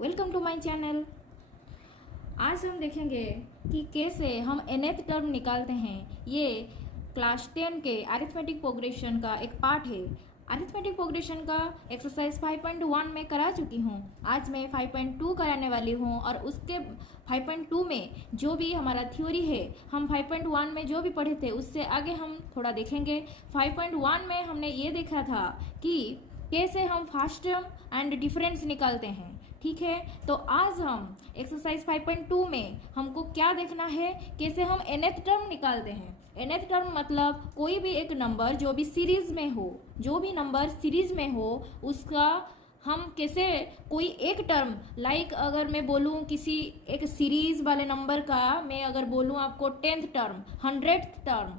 Welcome to my channel. आज हम देखेंगे कि कैसे हम nth टर्म निकालते हैं। ये क्लास 10 के अरिथमेटिक प्रोग्रेशन का एक पार्ट है। अरिथमेटिक प्रोग्रेशन का एक्सरसाइज 5.1 में करा चुकी हूँ। आज मैं 5.2 कराने वाली हूँ और उसके 5.2 में जो भी हमारा थ्योरी है, हम 5.1 में जो भी पढ़े थे उससे आगे हम थोड़ा देखेंगे। 5.1 में हमने ये देखा था कि कैसे हम फर्स्ट टर्म एंड डिफरेंस निकालते हैं। ठीक है, तो आज हम एक्सरसाइज 5.2 में हमको क्या देखना है, कैसे हम nth टर्म निकालते हैं। nth टर्म मतलब कोई भी एक नंबर जो भी सीरीज में हो, जो भी नंबर सीरीज में हो उसका हम कैसे कोई एक टर्म, लाइक अगर मैं बोलूँ किसी एक सीरीज वाले नंबर का, मैं अगर बोलूँ आपको 10th term, 100th term,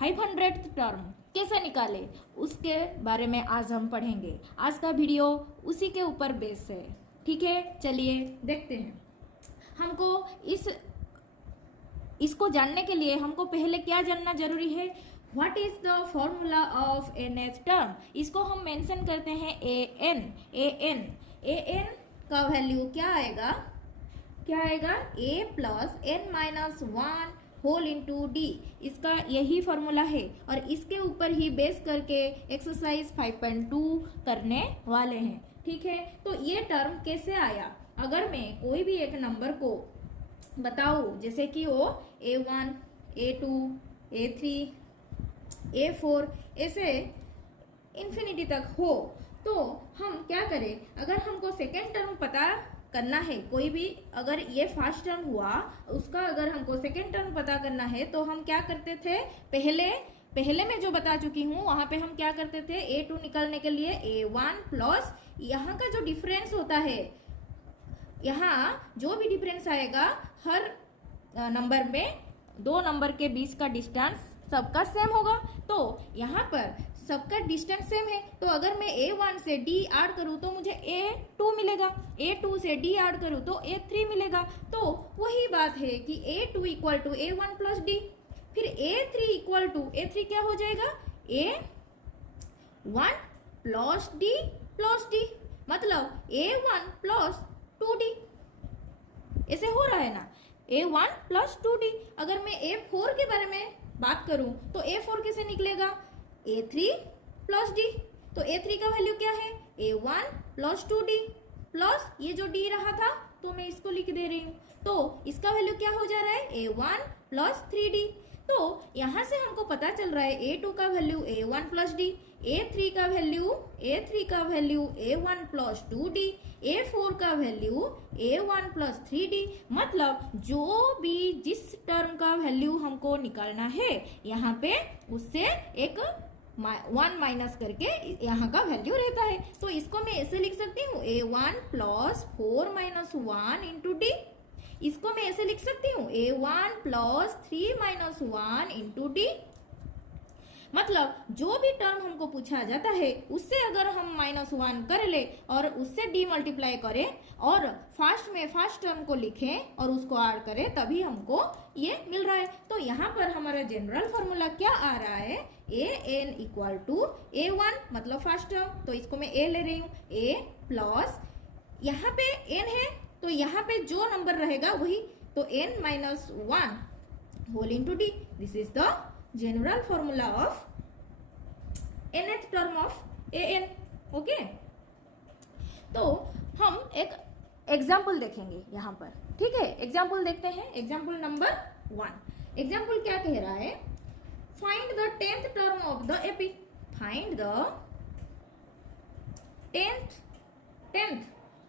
500th term कैसे निकाले, उसके बारे में आज हम पढ़ेंगे। आज का वीडियो उसी के ऊपर बेस है। ठीक है, चलिए देखते हैं। हमको इसको जानने के लिए हमको पहले क्या जानना जरूरी है, what is the formula of nth term. इसको हम मेंशन करते हैं an का वैल्यू क्या आएगा, a plus n minus 1 whole into d. इसका यही फॉर्मूला है और इसके ऊपर ही बेस करके एक्सरसाइज 5.2 करने वाले हैं। ठीक है, तो ये टर्म कैसे आया, अगर मैं कोई भी एक नंबर को बताऊं, जैसे कि वो a1, a2, a3, a4 ऐसे इन्फिनिटी तक हो, तो हम क्या करें, अगर हमको सेकेंड टर्म पता करना है, कोई भी अगर ये फर्स्ट टर्म हुआ उसका अगर हमको सेकेंड टर्म पता करना है, तो हम क्या करते थे, पहले मैं जो बता चुकी हूँ वहां पे हम क्या करते थे, a2 निकालने के लिए a1 प्लस यहाँ का जो डिफरेंस होता है, यहाँ जो भी डिफरेंस आएगा हर नंबर में, दो नंबर के बीच का डिस्टेंस सबका सेम होगा। तो यहाँ पर सबका डिस्टेंस सेम है, तो अगर मैं a1 से d ऐड करूँ तो मुझे a2 मिलेगा, a2 से d ऐड करूँ तो a3 मिलेगा। तो वही बात है कि a2 equal to a1 plus D, फिर a3 इक्वल टू a3 क्या हो जाएगा, a1 प्लस डी, मतलब a1 प्लस 2d। ऐसे हो रहा है ना, a1 प्लस 2d। अगर मैं a4 के बारे में बात करूं तो a4 कैसे निकलेगा, a3 प्लस d। तो a3 का वैल्यू क्या है, a1 प्लस 2d प्लस ये जो d रहा था तो मैं इसको लिख दे रही हूं, तो इसका वैल्यू क्या हो जा रहा है, a1 प्लस 3d। तो यहां से हमको पता चल रहा है a2 का value a1 plus d, a3 का value a1 plus 2d, a4 का वैल्यू a1 प्लस 3d। मतलब जो भी जिस टर्म का वैल्यू हमको निकालना है, यहाँ पे उससे एक 1 माइनस करके यहाँ का वैल्यू रहता है। तो इसको मैं ऐसे लिख सकती हूँ, a1 plus 4 minus 1 into D. इसको मैं ऐसे लिख सकती हूँ, a1 plus 3 minus 1 into D. मतलब जो भी टर्म हमको पूछा जाता है उससे अगर हम -1 कर ले और उससे डी मल्टीप्लाई करें और फर्स्ट टर्म को लिखें और उसको ऐड करें, तभी हमको ये मिल रहा है। तो यहाँ पर हमारा जनरल फॉर्मूला क्या आ रहा है, an इक्वल टू a1 मतलब फर्स्ट टर्म, तो इसको मैं a ले रही हूँ, a प्लस यहाँ पे n है तो यहाँ पे जो नंबर रहेगा वही, तो n minus 1 whole into d. This is the general formula of nth term of an। Okay, तो हम एक एग्जाम्पल देखेंगे यहाँ पर। ठीक है, एग्जाम्पल देखते हैं। Example number 1। एग्जाम्पल क्या कह रहा है, find the 10th term of the AP. Find the 10th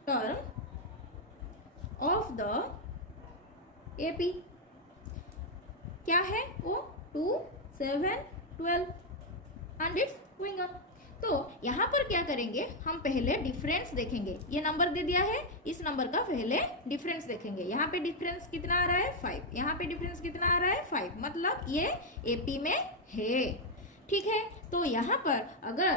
term of the AP. क्या है वो, 2, 7, 12 एंड इट्स गोइंग अप। तो यहाँ पर क्या करेंगे, हम पहले डिफरेंस देखेंगे। ये नंबर दे दिया है, इस नंबर का पहले डिफरेंस देखेंगे। यहाँ पे डिफरेंस कितना आ रहा है, 5। यहाँ पे डिफरेंस कितना आ रहा है, 5, मतलब ये एपी में है। ठीक है, तो यहाँ पर अगर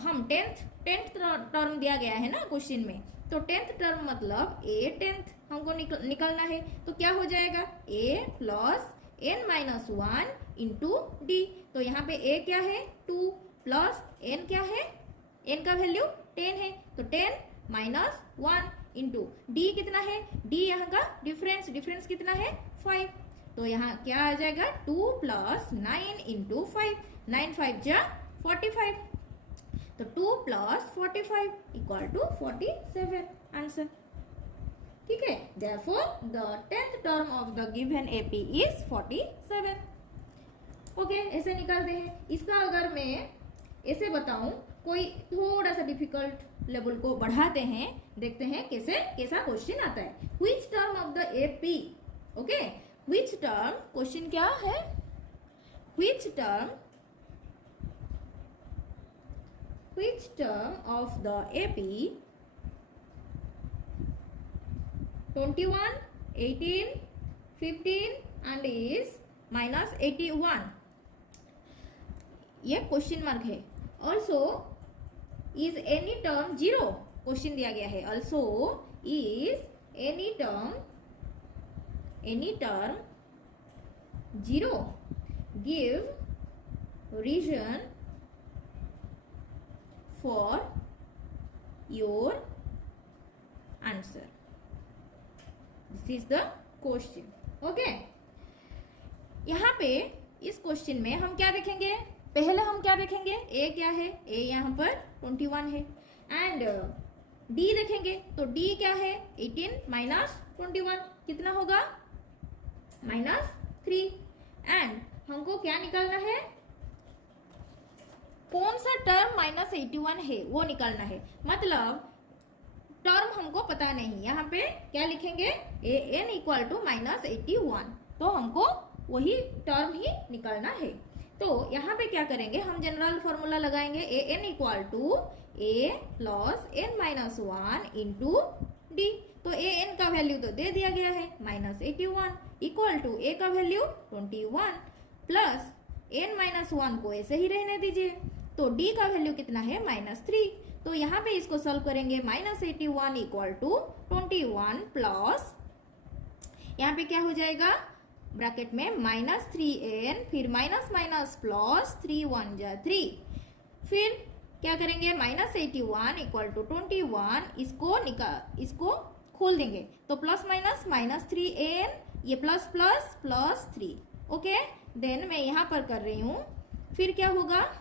हम 10th टर्म दिया गया है ना क्वेश्चन में, तो 10th टर्म मतलब a10th हमको निकलना है। तो क्या हो जाएगा, a plus n minus 1 into d. तो यहाँ पे a क्या है, 2 प्लस n क्या है, n का वैल्यू 10 है, तो 10 -1 इंटू डी कितना है, डी यहाँ का डिफरेंस कितना है 5, तो यहाँ क्या आ जाएगा 2 + 9 इंटू 5, 9 5 जा 45, तो 2 + 45 इक्वल टू 47 आंसर। ठीक है, therefore the 10th term of the given AP is 47। Okay, ऐसे निकालते हैं। इसका अगर मैं ऐसे बताऊं, कोई थोड़ा सा डिफिकल्ट लेवल को बढ़ाते हैं, देखते हैं कैसा क्वेश्चन आता है। Which term of the AP, okay, which term, question क्या है, which term of the AP 21, 18, 15 and is -81, ये क्वेश्चन मार्क है। Also is any term 0, question दिया गया है। Also is any term 0, give reason for your answer. This is the question. Okay, यहाँ पे इस क्वेश्चन में हम क्या देखेंगे, पहले हम क्या देखेंगे, ए क्या है, ए यहाँ पर 21 है, एंड डी देखेंगे, तो डी क्या है 18 - 21 कितना होगा -3, एंड हमको क्या निकालना है, कौन सा टर्म -81 है वो निकालना है। मतलब टर्म हमको पता नहीं, यहाँ पे क्या लिखेंगे, an इक्वल टू -81, तो हमको वही टर्म ही निकालना है। तो यहाँ पे क्या करेंगे, हम जनरल फॉर्मूला लगाएंगे, an equal to a + n-1 into d. तो an का वैल्यू तो दे दिया गया है -81 इक्वल टू a का वैल्यू 21 प्लस n-1 को ऐसे ही रहने दीजिए, तो d का वैल्यू कितना है -3। तो यहाँ पे इसको सॉल्व करेंगे, -81 इक्वल टू 21 प्लस, यहाँ पे क्या हो जाएगा, ब्रैकेट में -3n, फिर माइनस प्लस 3 1 जा 3, फिर क्या करेंगे, -81 इक्वल टू 21, इसको खोल देंगे, तो प्लस -3n, ये प्लस 3। ओके, देन मैं यहाँ पर कर रही हूँ, फिर क्या होगा,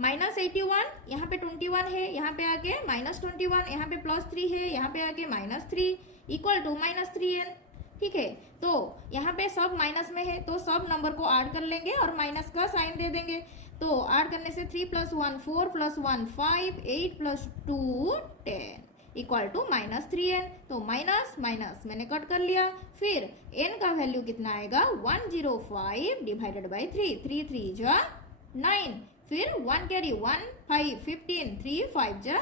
-81, यहाँ पे 21 है, यहाँ पे आके -21, यहाँ पे +3 है, यहाँ पे आके -3 इक्वल टू -3n। ठीक है, तो यहाँ पे सब माइनस में है, तो सब नंबर को ऐड कर लेंगे और माइनस का साइन दे देंगे। तो ऐड करने से 3 + 1 4 + 1 5 8 + 2 10 इक्वल टू -3n। तो माइनस मैंने कट कर लिया, फिर n का वैल्यू कितना आएगा, 105 डिवाइडेड बाई 3, 3 3 जा 9, फिर 1 कैरी 1 5 15, 3 5 जा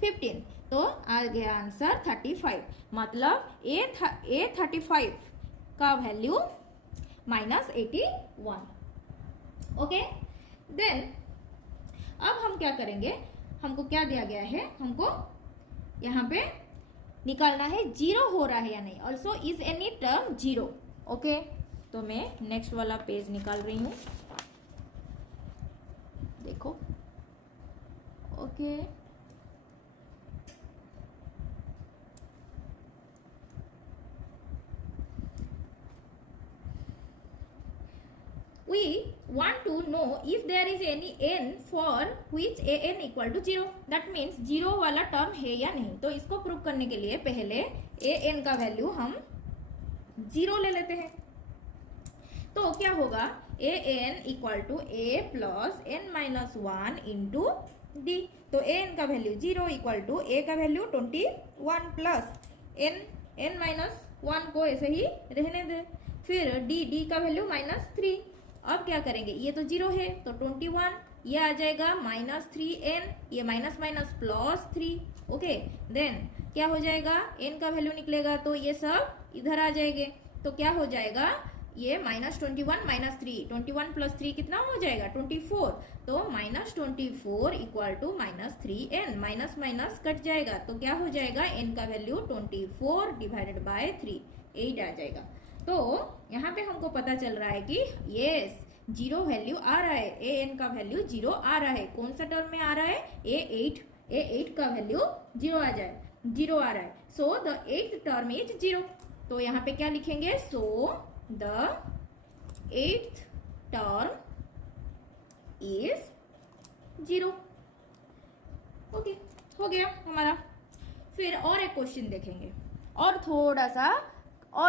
15, तो आ गया आंसर 35। मतलब ए 35 का वैल्यू -81। ओके, देन अब हम क्या करेंगे, हमको क्या दिया गया है, हमको यहाँ पे निकालना है 0 हो रहा है या नहीं। Also is any term 0। Okay, तो मैं नेक्स्ट वाला पेज निकाल रही हूँ, देखो। Okay, we want to know if there is any n for which an equal to 0, that means 0 वाला टर्म है या नहीं। तो इसको प्रूव करने के लिए पहले an का वैल्यू हम 0 ले लेते हैं। तो क्या होगा, an equal to a plus n-1 into d. तो an का वैल्यू 0 इक्वल टू a का वैल्यू 21 प्लस n-1 को ऐसे ही रहने दे, फिर डी का वैल्यू -3। अब क्या करेंगे, ये तो 0 है, तो 21, ये आ जाएगा -3n, ये माइनस +3। ओके, देन क्या हो जाएगा, n का वैल्यू निकलेगा, तो ये सब इधर आ जाएंगे, तो क्या हो जाएगा, ये -21 -3, 21 + 3 कितना हो जाएगा 24, तो -24 equal to -3n, minus cut जाएगा, तो क्या हो जाएगा, n का वैल्यू 24 डिवाइडेड बाय 3, 8 आ जाएगा। तो यहाँ पे हमको पता चल रहा है कि यस 0 वैल्यू आ रहा है, an का वैल्यू 0 आ रहा है। कौन सा टर्म में आ रहा है, a 8 ए 8 का वैल्यू 0 आ जाए, 0 आ रहा है, so the 8th term is 0। तो यहाँ पे क्या लिखेंगे, so the 8th term is 0। Okay, हो गया हमारा। फिर और एक क्वेश्चन देखेंगे, और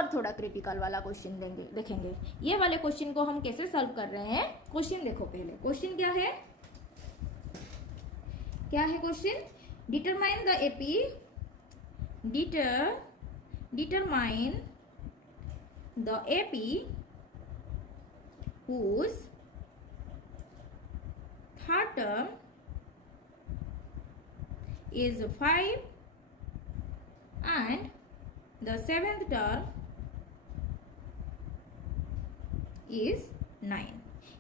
थोड़ा क्रिटिकल वाला क्वेश्चन देखेंगे। ये वाले क्वेश्चन को हम कैसे सॉल्व कर रहे हैं, क्वेश्चन देखो पहले। क्वेश्चन क्या है question, determine the AP, determine the AP whose third term is 5 and the 7th term is 9।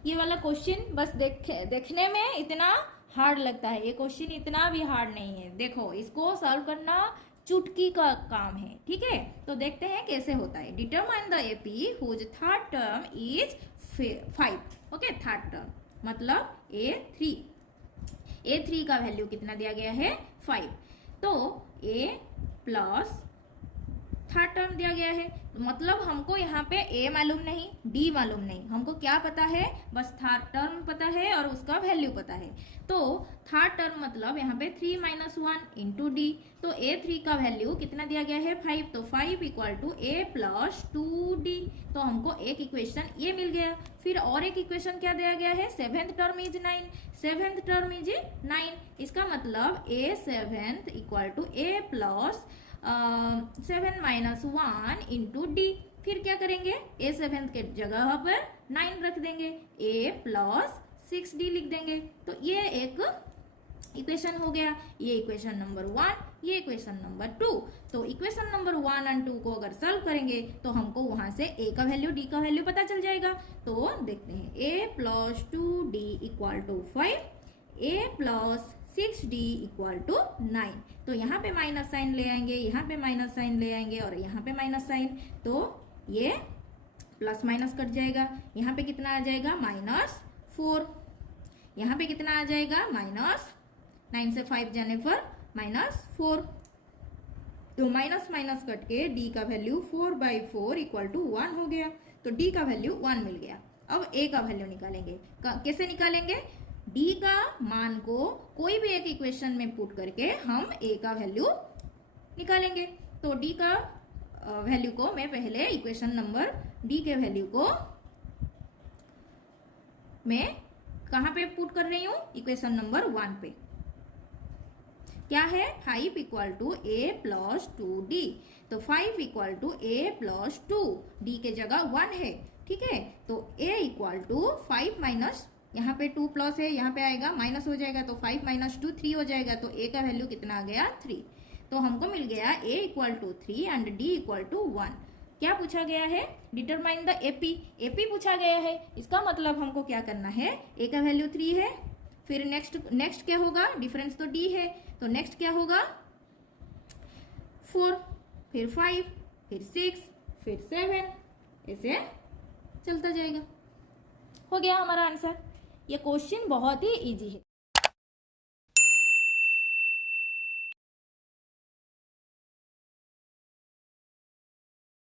ये वाला क्वेश्चन बस देखने में इतना हार्ड लगता है, ये क्वेश्चन इतना भी हार्ड नहीं है। देखो, इसको सॉल्व करना चुटकी का काम है, ठीक है। तो देखते हैं कैसे होता है। Determine the AP whose third term is 5। Okay, third term मतलब A3 का वैल्यू कितना दिया गया है, 5। तो A प्लस थर्ड टर्म दिया गया है, मतलब हमको यहाँ पे A मालूम नहीं, D मालूम नहीं, हमको क्या पता है, बस थर्ड टर्म पता है और उसका वैल्यू पता है। तो थर्ड टर्म मतलब यहाँ पे 3 - 1 इंटू D। तो A3 का वैल्यू कितना दिया गया है, 5। तो 5 = A + 2D। तो हमको एक इक्वेशन ये मिल गया। फिर और एक इक्वेशन क्या दिया गया है, 7th term is 9, 7th term is 9। इसका मतलब A7 = A + 7 - 1 इंटू D। फिर क्या करेंगे, A7 के जगह पर 9 रख देंगे, A + 6D लिख देंगे। तो ये एक इक्वेशन हो गया। ये इक्वेशन नंबर 1, ये इक्वेशन नंबर 2। तो इक्वेशन नंबर 1 और 2 को अगर सॉल्व करेंगे तो हमको वहां से A का वैल्यू, D का वैल्यू पता चल जाएगा। तो देखते हैं, A + 2D = 5, A + 6D = 9। तो यहाँ पे माइनस साइन ले आएंगे, यहाँ पे माइनस साइन ले आएंगे और यहाँ पे माइनस साइन, तो ये प्लस माइनस कट जाएगा। यहाँ पे कितना आ जाएगा, -4। यहाँ पे कितना आ जाएगा, -9 से 5 जाने पर -4। तो माइनस माइनस कट के D का वैल्यू 4/4 = 1 हो गया। तो D का वैल्यू 1 मिल गया। अब A का वैल्यू निकालेंगे। कैसे निकालेंगे, D का मान को कोई भी एक इक्वेशन में पुट करके हम A का वैल्यू निकालेंगे। तो D का वैल्यू को मैं पहले इक्वेशन नंबर D के वैल्यू को मैं कहाँ पे पुट कर रही हूँ, इक्वेशन नंबर 1 पे। क्या है, 5 = A + 2D। तो 5 = A + 2, D के जगह 1 है, ठीक है। तो A = 5 - यहाँ पे 2 प्लस है, यहाँ पे आएगा माइनस हो जाएगा, तो 5 - 2 3 हो जाएगा। तो A का वैल्यू कितना आ गया, 3। तो हमको मिल गया A = 3 एंड D = 1। क्या पूछा गया है, डिटरमाइन द एपी पूछा गया है। इसका मतलब हमको क्या करना है, A का वैल्यू 3 है, फिर नेक्स्ट क्या होगा, डिफरेंस तो D है, तो नेक्स्ट क्या होगा, 4, फिर 5, फिर 6, फिर 7, ऐसे चलता जाएगा। हो गया हमारा आंसर। ये क्वेश्चन बहुत ही इजी है।